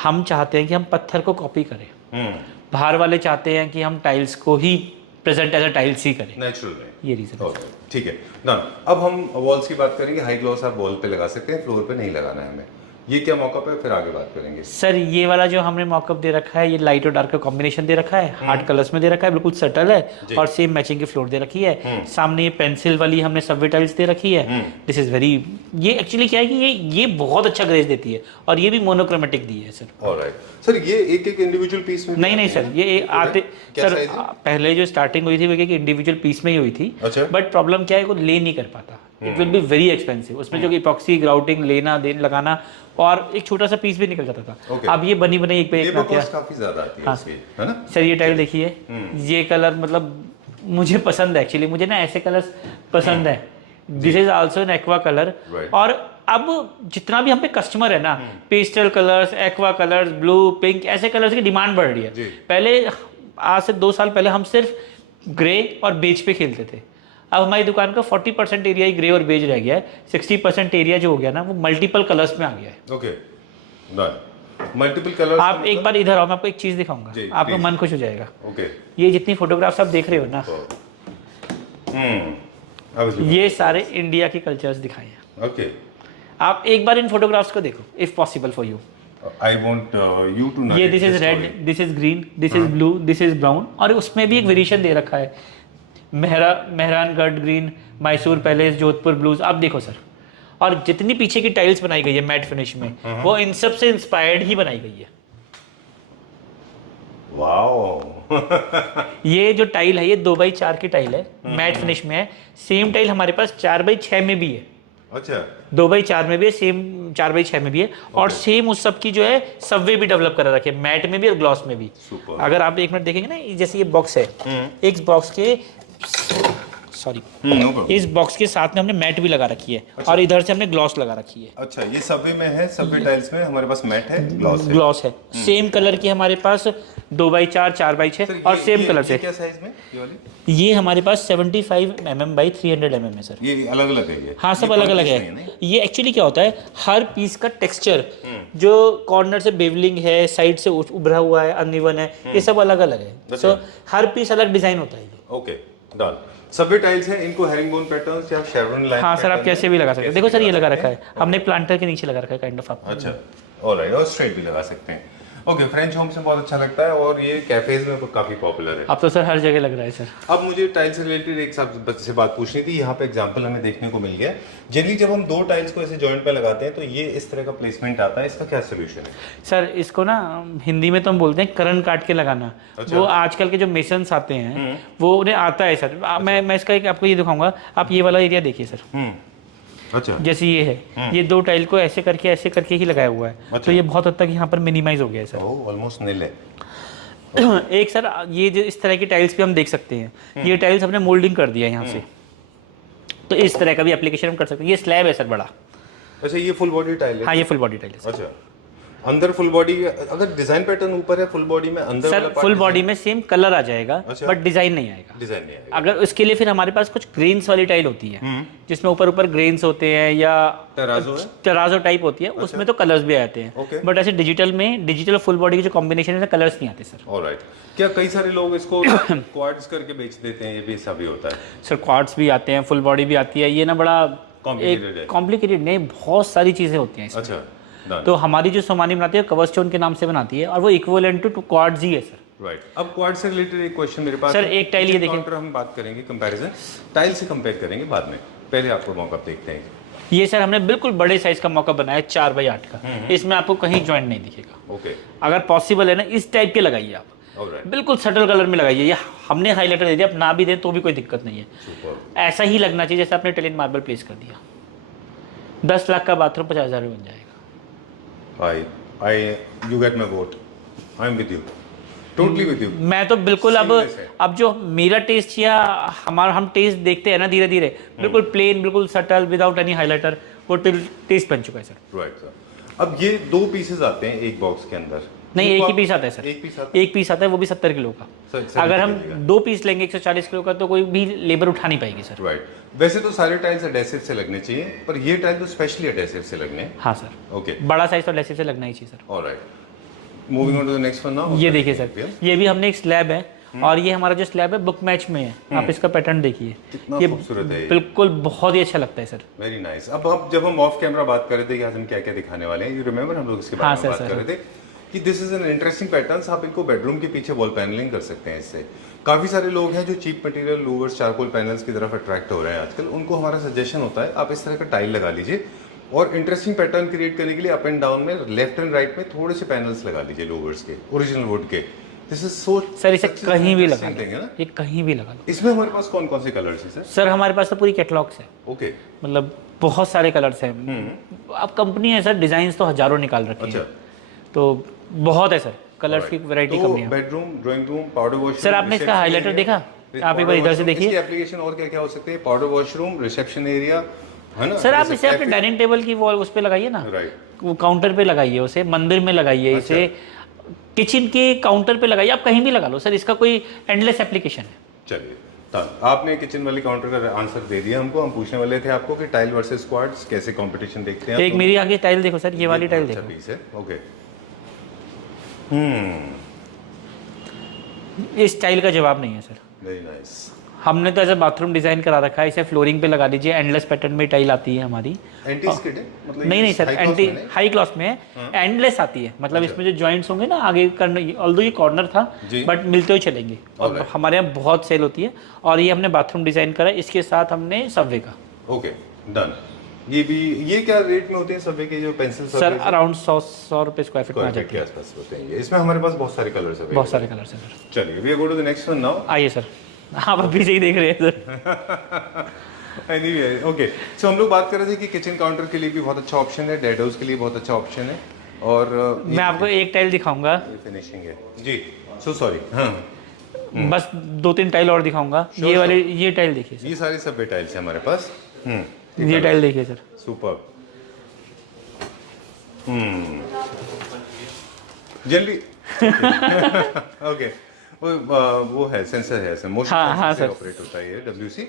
हम चाहते हैं कि हम पत्थर को कॉपी करें, बाहर वाले चाहते हैं कि हम टाइल्स को ही प्रेजेंट एज अ टाइल्स ही करें, नेचुरल में। ये रीजन है। ठीक है, डन। अब हम वॉल्स की बात करेंगे। हाई ग्लॉस आप वॉल पे लगा सकते हैं, फ्लोर पे नहीं लगाना है हमें। ये क्या मॉकअप है, फिर आगे बात करेंगे। सर ये वाला जो हमने मॉकअप दे रखा है, ये लाइट और डार्क का कॉम्बिनेशन दे रखा है, हार्ड कलर्स में दे रखा है, बिल्कुल सटल है और सेम मैचिंग की फ्लोर दे रखी है। सामने ये पेंसिल वाली हमने सबवे टाइल्स दे रखी है। दिस इज वेरी, ये एक्चुअली क्या है कि ये बहुत अच्छा ग्रेस देती है और ये भी मोनोक्रोमेटिक दी है सर। ऑलराइट सर, ये एक एक इंडिविजुअल पीस में नहीं सर, ये आते सर पहले जो स्टार्टिंग हुई थी वो एक इंडिविजुअल पीस में ही हुई थी। अच्छा। बट प्रॉब्लम क्या है, वो ले नहीं कर पाता, it will be very expensive. उसमें जो इपॉक्सी ग्राउटिंग लेना लगाना और एक छोटा सा पीस भी निकल जाता था। Okay. अब ये बनी बनाई एक पे एक आती है। काफी ज्यादा आती है हाँ। इसकी, है ना सर ये टाइल देखिए, ये कलर मतलब मुझे पसंद है एक्चुअली, मुझे ना ऐसे कलर्स पसंद है। This is also an aqua colour. और अब जितना भी हम पे कस्टमर है ना, pastel colours, aqua colours, blue, pink, ऐसे कलर्स की डिमांड बढ़ रही है। पहले आज से 2 साल पहले हम सिर्फ ग्रे और बेज पे खेलते थे। अब हमारी दुकान का 40% एरिया ही ग्रे और बेज रह गया है। 60% एरिया जो हो गया ना, वो मल्टीपल कलर्स में आ गया है। Okay, multiple colours. आप एक बार इधर आओ, मैं आपको एक चीज दिखाऊंगा, आपका मन खुश हो जाएगा। ओके, ये जितनी फोटोग्राफ्स आप देख रहे हो ना, ये सारे इंडिया के कल्चर्स दिखाए हैं। ओके, आप एक बार इन फोटोग्राफ्स को देखो, if possible for you. I want you to know. ये this is red, this is green, this is blue, this is brown, और उसमें भी एक वेरिएशन दे रखा है, Mehrangarh green, Mysore palace, Jodhpur blues. आप देखो सर, और जितनी पीछे की टाइल्स बनाई गई है मैट फिनिश में, वो इन सब से इंस्पायर्ड ही बनाई गई है। वाओ। ये जो टाइल है, ये 2x4 की टाइल है, मैट फिनिश में है। सेम टाइल हमारे पास 4x6 में भी है। अच्छा, 2x4 में भी है, सेम 4x6 में भी है। और सेम उस सब की जो है सबवे भी डेवलप कर रखे हैं, मैट में भी और ग्लॉस में भी। अगर आप एक मिनट देखेंगे ना, जैसे ये बॉक्स है, एक बॉक्स के सॉरी इस बॉक्स के साथ में हमने मैट भी लगा रखी है। अच्छा। और इधर से हमने ग्लॉस लगा रखी है। अच्छा, ये सबवे में है, सबवे टाइल्स में हमारे पास मैट है, ग्लॉस है। सेम कलर की हमारे पास 2x4, 4x6 और सेम कलर से। क्या साइज में ये वाली? ये हमारे पास 75 mm बाई 300 mm है सर। ये अलग अलग है ये? हाँ, सब अलग अलग है। ये एक्चुअली क्या होता है, हर पीस का टेक्सचर जो कॉर्नर से बेवलिंग है, साइड से उभरा हुआ है, अनइवन है, ये सब अलग अलग है। सो हर पीस अलग डिजाइन होता है। Okay, done. सबवे टाइल्स हैं, इनको हेरिंगबोन पैटर्न्स या शेवरन लाइन। हाँ सर, आप कैसे भी लगा सकते हैं। देखो सर, ये लगा रखा है हमने प्लांटर के नीचे लगा रखा है, काइंड ऑफ। आप अच्छा, ऑलराइट, और स्ट्रेट भी लगा सकते हैं। ओके, फ्रेंच होम से बहुत अच्छा लगता है और ये कैफेज में काफी पॉपुलर है। अब तो सर हर जगह लग रहा है सर। अब मुझे टाइल्स से रिलेटेड एक से बात पूछनी थी। यहाँ पे एग्जांपल हमें देखने को मिल गया। जनरली जब हम 2 टाइल्स को ऐसे जॉइंट पे लगाते हैं तो ये इस तरह का प्लेसमेंट आता है, इसका क्या सोल्यूशन है? सर इसको ना हिंदी में तो हम बोलते हैं करन काट के लगाना। अच्छा। वो आजकल के जो मेसन्स आते हैं वो उन्हें आता है सर। मैं इसका एक आपको ये दिखाऊंगा। आप ये वाला एरिया देखिए सर। अच्छा, जैसे ये है, ये 2 टाइल को ऐसे करके ही लगाया हुआ है। अच्छा। तो ये बहुत हद तक यहाँ पर मिनिमाइज हो गया है सर। ऑलमोस्ट नील है। एक सर, ये जो इस तरह की टाइल्स भी हम देख सकते हैं, ये टाइल्स हमने मोल्डिंग कर दिया है यहाँ से, तो इस तरह का भी एप्लीकेशन हम कर सकते हैं। ये स्लैब है सर बड़ा। अच्छा, ये फुल बॉडी टाइल है? हाँ, ये फुल बॉडी टाइल है। अच्छा, अंदर फुल बॉडी, अगर डिजाइन पैटर्न ऊपर है फुल बॉडी में, अंदर सर फुल बॉडी में सेम कलर आ जाएगा। अच्छा। बट डिजाइन नहीं आएगा। डिजाइन नहीं आएगा। अगर उसके लिए फिर हमारे पास कुछ ग्रेन्स वाली टाइल होती है, जिसमें ऊपर ग्रेन्स होते हैं या टेराजो टाइप होती है। अच्छा। उसमें तो कलर्स भी आते हैं। बट ऐसे डिजिटल फुल बॉडी की जो कॉम्बिनेशन है, कलर्स नहीं आते सर। ऑलराइट, क्या कई सारे लोग इसको क्वाड्स करके बेच देते हैं? ये भी ऐसा भी होता है सर? क्वाड्स भी आते हैं, फुल बॉडी भी आती है। ये ना बड़ा कॉम्प्लिकेटेड नहीं, बहुत सारी चीजें होती हैं। अच्छा, तो हमारी जो सामानी बनाती है कवर स्टोन के नाम से बनाती है और वो इक्विवेलेंट टू क्वाड्स ही है सर। राइट। अब क्वाड से रिलेटेड एक क्वेश्चन मेरे पास सर। एक टाइल ये देखिए, हम बात करेंगे कंपैरिजन, टाइल से कंपेयर करेंगे बाद में, पहले आपको मॉकअप देखते हैं। ये सर हमने बिल्कुल बड़े साइज का मॉकअप बनाया 4x8 का। इसमें आपको कहीं जॉइंट नहीं दिखेगा। ओके, अगर पॉसिबल है ना, इस टाइप के लगाइए आप। बिल्कुल सटल कलर में लगाइए। ये हमने हाईलाइटर दे दिया, आप ना भी दें तो भी कोई दिक्कत नहीं है। ऐसा ही लगना चाहिए जैसे आपने इटालियन मार्बल प्लेस कर दिया। 10 लाख का बाथरूम 50,000 में बन जाएगा। you get my vote. I am with you. Totally with you. मैं तो बिल्कुल अब जो मेरा टेस्ट या हम टेस्ट देखते हैं ना धीरे धीरे, बिल्कुल प्लेन, बिल्कुल सटल, विदाउट एनी हाईलाइटर, वो टेस्ट बन चुका है सर। Right sir. अब ये 2 पीसेस आते हैं एक बॉक्स के अंदर? नहीं, एक ही पीस आता है सर। एक पीस आता है, वो भी 70 किलो का। अगर हम 2 पीस लेंगे 140 किलो का, तो कोई भी लेबर उठा नहीं पाएगी सर। राइट। वैसे तो सारे टाइल्स एडेसिव से लगने चाहिए, पर ये टाइल तो स्पेशली एडेसिव से लगने हैं। हाँ सर। ओके, बड़ा साइज तो एडेसिव से लगना ही चाहिए sir. Alright, moving on to the next one now. ये देखिए सर, ये भी हमने एक स्लैब है और ये हमारा जो स्लैब है बुक मैच में है, आप इसका पैटर्न देखिए, कितना ये खूबसूरत है ये। बिल्कुल बहुत ही अच्छा लगता है सर। Very nice. अब जब हम ऑफ कैमरा बात कर रहे थे कि आज हम क्या क्या दिखाने वाले हैं, यू रिमेंबर हम लोग इसके बारे हाँ, में सर, बात सर। कर रहे थे कि this is an interesting patterns. आप इनको बेडरूम के पीछे वॉल पैनलिंग कर सकते हैं इससे। काफ़ी सारे लोग हैं जो cheap material louvers charcoal panels की तरफ अट्रैक्ट हो रहे हैं आजकल, उनको हमारा सजेशन होता है आप इस तरह का टाइल लगा लीजिए और इंटरेस्टिंग पैटर्न क्रिएट करने के लिए अप एंड डाउन में लेफ्ट एंड राइट में थोड़े से पैनल्स लगा लीजिए लूवर्स के, ओरिजिनल वुड के। दिस इज सो सर इसे कहीं भी लगा है ना। लो, ये कहीं भी लगा लो। इसमें हमारे पास कौन कौन से कलर्स हैं सर? सर हमारे पास तो पूरी कैटलॉग्स है, ओके। मतलब बहुत सारे कलर्स हैं। अब कंपनी है सर, डिजाइन तो हजारों निकाल रखी अच्छा। है, तो बहुत है सर, कलर्स की वैरायटी तो कम है। Bedroom, drawing room, powder washroom. Sir आपने इसका हाइलाइटर देखा? आप एक बार इधर से देखिए। इसकी एप्लीकेशन और क्या क्या हो सकते हैं? पाउडर वॉशरूम, रिसेप्शन एरिया, है ना। सर आप जैसे इसे अपने cafe- डाइनिंग टेबल की वॉल उस पे लगाइए ना, राइट। वो काउंटर पे लगाइए, उसे मंदिर में लगाइए, इसे किचन के काउंटर पे लगाइए, आप कहीं भी लगा लो सर, इसका कोई एंडलेस एप्लीकेशन है। चलिए, आपने किचन वाली काउंटर का आंसर दे दिया हमको। हम पूछने वाले थे आपको कि टाइल वर्सेस स्क्वाड्स कैसे कंपटीशन देखते हैं। एक मेरी आगे टाइल देखो सर, ये वाली टाइल अच्छा देखो, पीस है। ओके। इस टाइल का जवाब नहीं है सर। Very nice. हमने तो ऐसा बाथरूम डिजाइन करा रखा है, इसे फ्लोरिंग पे लगा लीजिए, एंडलेस पैटर्न में टाइल आती है हमारी। एंटी स्किड है मतलब? नहीं नहीं सर, high class एंटी में नहीं? हाई क्लास में है, एंडलेस आती है, मतलब इसमें जो जॉइंट्स होंगे ना आगे करने, ऑल्दो ये कॉर्नर था जी। बट मिलते हुए चलेंगे, और Alright. हमारे यहाँ बहुत सेल होती है। और ये हमने बाथरूम डिजाइन करा है, इसके साथ हमने सबवे का। Okay done. ये भी, ये क्या रेट में होते हैं सबवे के जो पेंसिल सर अराउंड 100 रुपये स्क्वायर फीट में आ जाती के है। आसपास होते हैं ये। इसमें हमारे पास बहुत सारे कलर्स हैं। बहुत सारे कलर्स हैं सर। चलिए, we go to the next one now. आइए सर, आप अभी से ही देख रहे हैं सर। Anyway, okay. सो हम लोग बात कर रहे थे कि किचन काउंटर के लिए भी बहुत अच्छा ऑप्शन है, डेडोज के लिए बहुत अच्छा ऑप्शन है, और मैं आपको एक टाइल दिखाऊंगा, फिनिशिंग है जी। So sorry. हाँ, बस 2-3 टाइल और दिखाऊंगा। ये वाले, ये टाइल देखिए सर, ये सारी सब टाइल्स हैं हमारे पास। ये टाइल देखिए सर, सुपर। जनरली ओके, वो है सेंसर है, ऐसे मोशन हाँ, से सर। ऑपरेट होता है ये WC।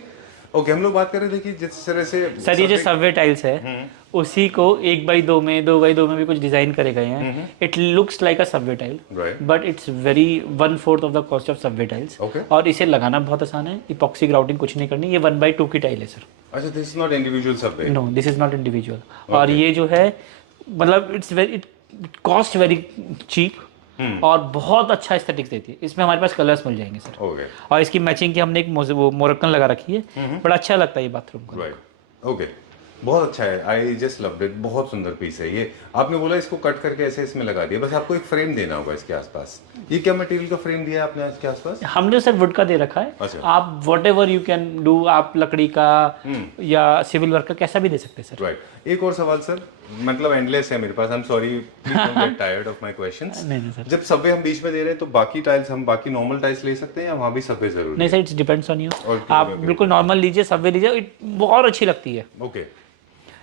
ओके, हम लोग बात कर रहे थे कि जिस तरह से सर ये जो सबवे टाइल्स है उसी को 1x2 में, 2x2 में भी कुछ डिजाइन करे गए हैं। It looks like a Subway tile, right. But it's very 1/4 of the cost of Subway tiles. Okay. और इसे लगाना बहुत आसान है, इपॉक्सी ग्राउटिंग कुछ नहीं करनी। ये 1/2 की टाइल है सर। अच्छा, this is not individual subway. No, this is not individual. और ये जो है, मतलब it's very, it cost very cheap और बहुत अच्छा एस्थेटिक्स देती है। इसमें हमारे पास कलर्स मिल जाएंगे सर। ओके, और इसकी मैचिंग की हमने एक मोरक्कन लगा रखी है, बड़ा अच्छा लगता है ये बाथरूम का। राइट। ओके, बहुत अच्छा है। I just loved it. बहुत सुंदर पीस है ये। आपने बोला इसको कट करके ऐसे इसमें लगा दिया, बस आपको एक फ्रेम देना होगा इसके आसपास। ये क्या मटेरियल का फ्रेम दिया है आपने इसके आसपास? हमने सर वुड का दे रखा है। अच्छा। आप what ever you can do, आप लकड़ी का या सिविल वर्क का कैसा भी दे सकते हैं सर। राइट। एक और सवाल सर, मतलब एंडलेस है मेरे पास। I am sorry, please don't get tired of my questions. नहीं सर, जब सबवे हम बीच में दे रहे हैं तो बाकी टाइल्स, हम बाकी नॉर्मल टाइल्स ले सकते हैं या वहाँ भी सबवे जरूरी नहीं sir, it's depends on you. और आप बिल्कुल नॉर्मल लीजिए, सबवे लीजिए, बहुत अच्छी लगती है। है? ओके।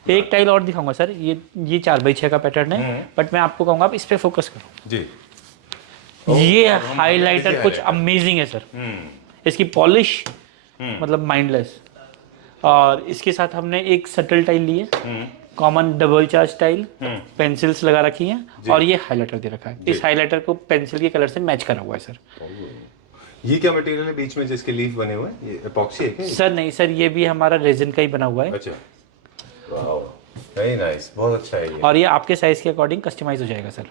एक टाइल और दिखाऊंगा सर, ये 4x6 का पैटर्न है, बट मैं आपको कहूँगा आप इस पे फोकस करो जी। ये हाइलाइटर कुछ अमेजिंग है सर। इसकी पॉलिश मतलब माइंडलेस। और इसके साथ हमने एक सटल टाइल ली है, common double charge tile, pencils लगा रखी हैं, और ये हाइलाइटर दे रखा है। इस हाइलाइटर को पेंसिल के कलर से मैच करा हुआ है सर। ये क्या मटेरियल है बीच में जिसके लीफ बने हुए हैं? ये एपॉक्सी है क्या? सर नहीं सर, ये भी हमारा रेजिन का ही बना हुआ है। अच्छा, वाओ, वेरी नाइस, बहुत अच्छा है ये। और ये आपके साइज के अकॉर्डिंग कस्टमाइज हो जाएगा सर।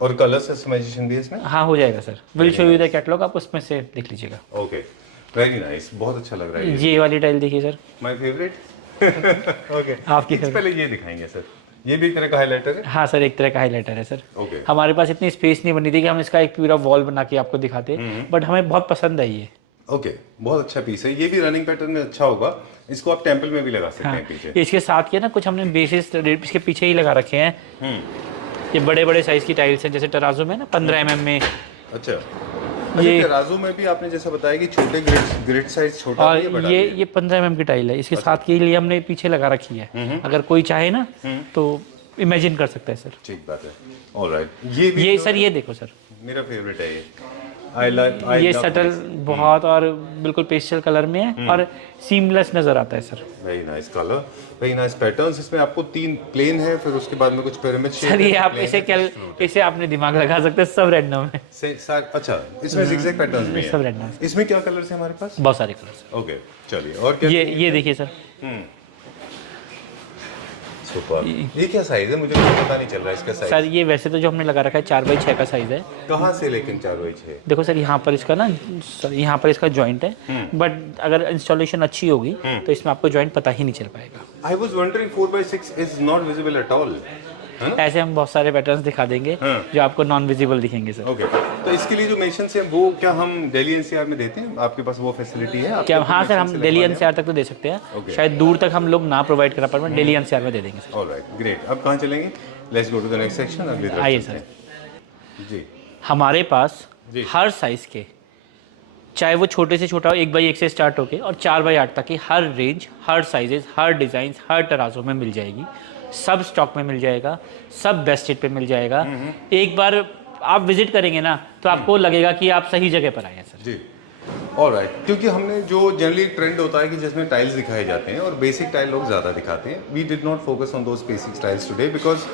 और कलर कस्टमाइजेशन भी है इसमें? हाँ हो जाएगा sir, will show you the catalogue, आप उसमें से देख लीजिएगा। ओके, वेरी नाइस, बहुत अच्छा लग रहा है ये वाली टाइल देखिए सर, माय फेवरेट। ओके, आपकी इससे पहले ये दिखाएंगे सर। ये भी एक तरह का हाइलाइटर है? हाँ सर, एक तरह का हाइलाइटर है सर। ओके। हमारे पास इतनी स्पेस नहीं बनी थी कि हम इसका एक पूरा वॉल बना के आपको दिखाते, बट हमें बहुत पसंद आई ये। ओके, बहुत अच्छा पीस है। ये भी रनिंग पैटर्न में अच्छा होगा। इसको आप टेंपल में भी लगा सकते हैं पीछे। इसके साथ के ना कुछ हमने बेसिस इसके पीछे ही लगा रखे हैं। ये बड़े बड़े साइज की टाइल्स हैं, जैसे तराजू में ना 15 mm में। अच्छा, ये तराजू में भी आपने जैसा बताया कि छोटे ग्रिड साइज छोटा और भी है, बड़ा ये भी है। ये 15 mm की टाइल है, इसके साथ के लिए हमने पीछे लगा रखी है। अगर कोई चाहे ना तो इमेजिन कर सकता है सर। ठीक बात है। ऑलराइट, ये भी ये सर, ये देखो सर, मेरा फेवरेट है ये। ये सटल बहुत और बिल्कुल पेस्टल कलर में है और सीमलेस नजर आता है sir. Very nice colour, very nice patterns. इसमें आपको 3 प्लेन है, फिर उसके बाद में कुछ पिरामिड शेप सर ये आप इसे आपने दिमाग लगा सकते हैं, सब रैंडम है। अच्छा, इसमें जिगजैग पैटर्न्स भी सब है। रैंडम। इसमें क्या कलर्स है हमारे पास? बहुत सारे कलर्स। ओके, चलिए और क्या? ये देखिए सर, सुपर। ये क्या साइज है? मुझे कुछ पता नहीं चल रहा है इसका साइज। सर ये वैसे तो जो हमने लगा रखा है 4x6 का साइज है। कहाँ से लेकिन 4x6? देखो सर यहाँ पर इसका ना, सर यहाँ पर इसका जॉइंट है, बट अगर इंस्टॉलेशन अच्छी होगी तो इसमें आपको जॉइंट पता ही नहीं चल पाएगा। I was wondering 4x6 is not visible at all. ऐसे हम बहुत सारे पैटर्न्स दिखा देंगे जो आपको नॉन विजिबल दिखेंगे सर। ओके, तो इसके लिए जो मेंशंस है वो क्या हम दिल्ली एनसीआर में देते हैं? आपके पास वो फैसिलिटी है? क्या? हाँ सर, हम दिल्ली एनसीआर तक तो दे सकते हैं, शायद दूर तक हम लोग ना प्रोवाइड करा पाए, दिल्ली एनसीआर में दे देंगे सर। Alright, great. अब कहाँ चलेंगे? Let's go to the next section. अगली तरफ आइए चलते सर। हैं। जी, हमारे पास जी। हर साइज के, चाहे वो छोटे से छोटा हो 1x1 से स्टार्ट होके और 4x8 तक की हर रेंज, हर साइजेस, हर डिज़ाइन, हर तराजों में मिल जाएगी। सब स्टॉक में मिल जाएगा, सब बेस्ट रेट पे मिल जाएगा। एक बार आप विजिट करेंगे ना तो आपको लगेगा कि आप सही जगह पर आए हैं सर। जी, ऑलराइट। क्योंकि हमने जो जनरली ट्रेंड होता है कि जिसमें टाइल्स दिखाए जाते हैं और बेसिक टाइल लोग ज़्यादा दिखाते हैं, we did not focus on those basic tiles today because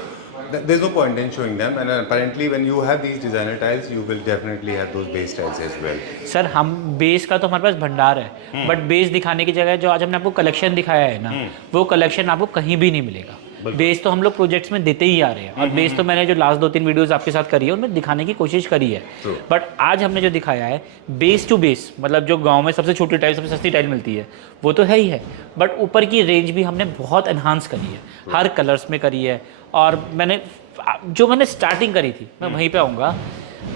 there is no point in showing them, and apparently when you have these designer tiles you will definitely have those base tiles as well. Sir हम बेस का तो हमारे पास भंडार है, बट बेस दिखाने की जगह जो आज हमने आपको कलेक्शन दिखाया है ना, वो कलेक्शन आपको कहीं भी नहीं मिलेगा। बेस तो हम लोग प्रोजेक्ट्स में देते ही आ रहे हैं, और बेस तो मैंने जो लास्ट 2-3 वीडियोस आपके साथ करी है उनमें दिखाने की कोशिश करी है। बट आज हमने जो दिखाया है बेस टू बेस, मतलब जो गांव में सबसे छोटी टाइल, सबसे सस्ती टाइल मिलती है वो तो है ही है, बट ऊपर की रेंज भी हमने बहुत एनहांस करी है, हर कलर्स में करी है। और मैंने स्टार्टिंग करी थी, मैं वहीं पे आऊँगा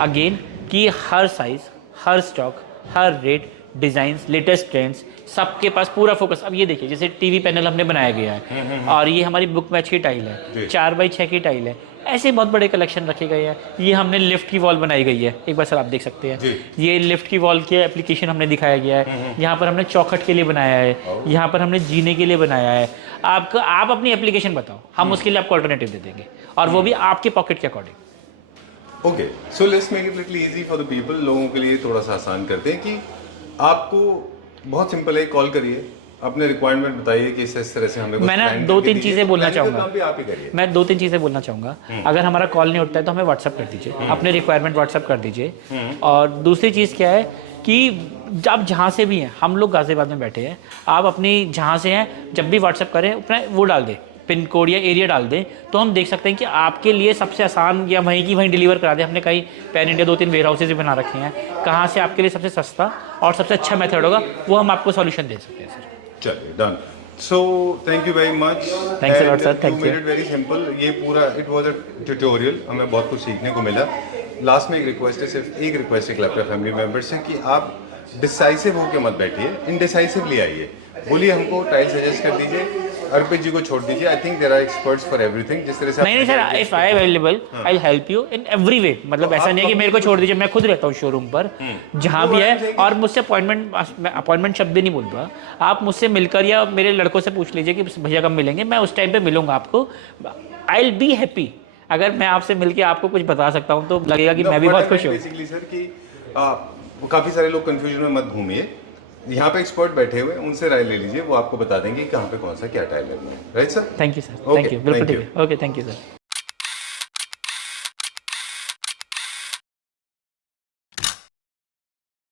अगेन कि हर साइज़, हर स्टॉक, हर रेट, डिज़ाइंस, लेटेस्ट ट्रेंड्स, सबके पास पूरा फोकस। अब ये देखिए, जैसे टीवी पैनल हमने बनाया गया है और ये हमारी बुक मैच की टाइल है, 4x6 की टाइल है, ऐसे बहुत बड़े कलेक्शन रखे गए हैं। ये हमने लिफ्ट की वॉल बनाई गई है, एक बार सर आप देख सकते हैं, ये लिफ्ट की वॉल के एप्लीकेशन हमने दिखाया गया है। यहाँ पर हमने चौखट के लिए बनाया है, यहाँ पर हमने जीने के लिए बनाया है। आप अपनी एप्लीकेशन बताओ, हम उसके लिए आपको अल्टरनेटिव दे देंगे, और वो भी आपके पॉकेट के according. Okay, so let's make it little easy for the people. लोगों के लिए थोड़ा सा आसान करते हैं कि आपको बहुत सिंपल है, कॉल करिए, अपने रिक्वायरमेंट बताइए कि इस तरह से हमें मैं ना 2-3 चीज़ें बोलना चाहूँगा। आप ही करिए। मैं 2-3 चीज़ें बोलना चाहूँगा। अगर हमारा कॉल नहीं उठता है तो हमें व्हाट्सअप कर दीजिए, अपने रिक्वायरमेंट व्हाट्सअप कर दीजिए। और दूसरी चीज़ क्या है कि आप जहाँ से भी हैं, हम लोग गाज़ियाबाद में बैठे हैं, आप अपनी जहाँ से हैं जब भी व्हाट्सअप करें अपना वो डाल दें, पिन कोड या एरिया डाल दें, तो हम देख सकते हैं कि आपके लिए सबसे आसान या वहीं की वहीं डिलीवर करा दें। हमने कहीं पैन इंडिया 2-3 वेयर हाउसेज भी बना रखे हैं, कहाँ से आपके लिए सबसे सस्ता और सबसे अच्छा मेथड होगा वो हम आपको सॉल्यूशन दे सकते हैं सर। चलिए, done. So thank you very much. Thanks a lot sir, thank you. Made it very simple. ये पूरा इट वाज अ ट्यूटोरियल, हमें बहुत कुछ सीखने को मिला। लास्ट में एक रिक्वेस्ट है, सिर्फ एक रिक्वेस्ट है क्लब फैमिली मेंबर्स से कि आप डिसाइसिव होकर मत बैठिए, इनडिसाइसिवली आइए। बोलिए, हमको टाइल सजेस्ट कर दीजिए, अर्पित जी को छोड़ दीजिए। I think there are experts for everything. जिस तरह से नहीं sir, if I available I help you in every way. मतलब ऐसा नहीं है कि मेरे को छोड़ दीजिए, मैं खुद रहता हूँ शोरूम पर जहाँ भी है, और मुझसे अपॉइंटमेंट शब्द भी नहीं बोलूँगा। आप मुझसे मिलकर या मेरे लड़कों से पूछ लीजिए कि भैया कब मिलेंगे, मैं उस टाइम पे मिलूंगा आपको। I will be happy. अगर मैं आपसे मिलके आपको कुछ बता सकता हूँ तो लगेगा कि मैं भी बहुत खुश हूँ। बेसिकली सर कि काफ़ी सारे लोग कंफ्यूजन में मत घूमिए, यहाँ पे एक्सपर्ट बैठे हुए, उनसे राय ले लीजिए, वो आपको बता देंगे कहाँ पे कौन सा क्या टाइल लगना है। Right sir? Thank you sir, thank you, बिल्कुल ठीक है। Okay, thank you sir.